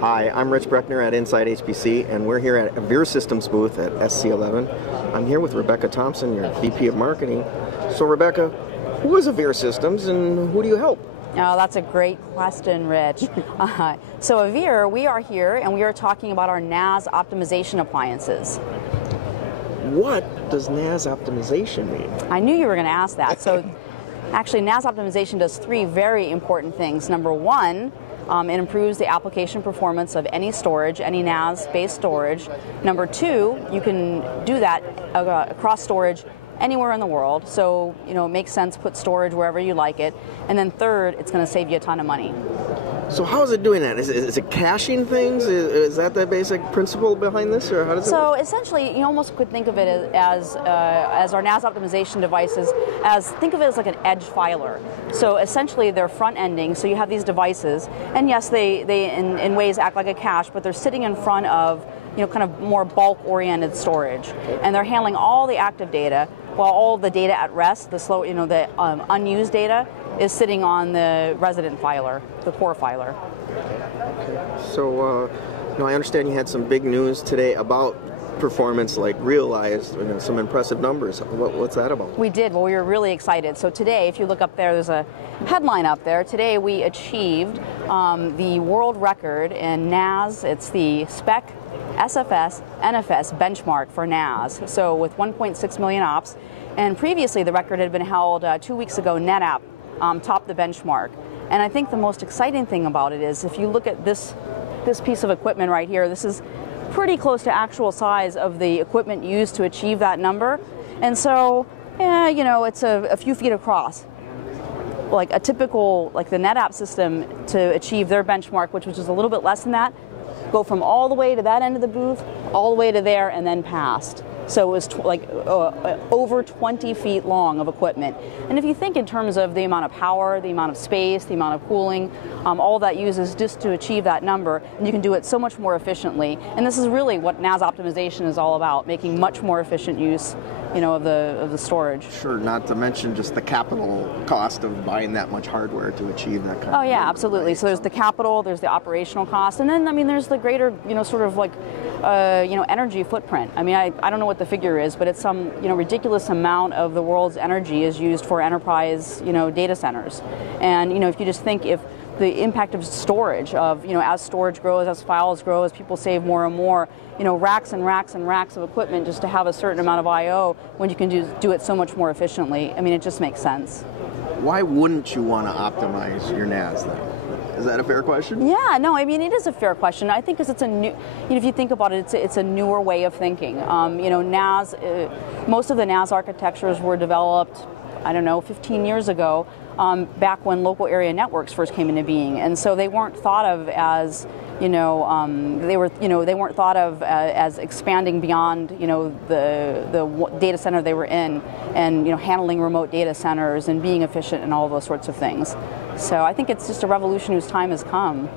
Hi, I'm Rich Breckner at Inside HPC, and we're here at Avere Systems booth at SC11. I'm here with Rebecca Thompson, your VP of Marketing. So Rebecca, who is Avere Systems and who do you help? Oh, that's a great question, Rich. So Avere, we are here and we are talking about our NAS Optimization appliances. What does NAS Optimization mean? I knew you were going to ask that. So actually, NAS Optimization does three very important things. Number one, it improves the application performance of any storage, any NAS-based storage. Number two, you can do that across storage anywhere in the world. So, it makes sense, put storage wherever you like it. And then third, it's going to save you a ton of money. So how is it doing that? Is it caching things? Is that the basic principle behind this, or how does it work? So essentially, you almost could think of it as our NAS optimization devices think of it as like an edge filer. So essentially, they're front-ending. So you have these devices, and yes, they in ways act like a cache, but they're sitting in front of kind of more bulk-oriented storage, and they're handling all the active data, while all the data at rest, the slow, the unused data, is sitting on the resident filer, the core filer. Okay. So, I understand you had some big news today about performance, like realized, some impressive numbers. What's that about? We did. Well, we were really excited. So today, if you look up there, there's a headline up there. Today, we achieved the world record in NAS. It's the SPEC SFS NFS benchmark for NAS. So with 1.6 million ops, and previously the record had been held 2 weeks ago. NetApp topped the benchmark. And I think the most exciting thing about it is if you look at this piece of equipment right here, this is pretty close to actual size of the equipment used to achieve that number. And so, it's a few feet across. Like a typical, like the NetApp system to achieve their benchmark, which was just a little bit less than that, go from all the way to that end of the booth, all the way to there, and then past. So it was over 20 feet long of equipment. And if you think in terms of the amount of power, the amount of space, the amount of cooling, all that uses just to achieve that number, and you can do it so much more efficiently. And this is really what NAS optimization is all about, making much more efficient use of the storage. Sure, not to mention just the capital cost of buying that much hardware to achieve that kind of yeah, number, absolutely. right? So there's the capital, there's the operational cost, and then there's the greater sort of like energy footprint. I don't know what the figure is, but it's some ridiculous amount of the world's energy is used for enterprise data centers. And if you just think if the impact of storage as storage grows, as files grow, as people save more and more, racks and racks and racks of equipment just to have a certain amount of I/O when you can do it so much more efficiently. It just makes sense. Why wouldn't you want to optimize your NAS then? Is that a fair question? Yeah, no, it is a fair question. I think because it's a new, if you think about it, it's a newer way of thinking. NAS, most of the NAS architectures were developed, 15 years ago, back when local area networks first came into being, and so they weren't thought of as they weren't thought of as expanding beyond the data center they were in, and handling remote data centers and being efficient and all those sorts of things. So I think it's just a revolution whose time has come.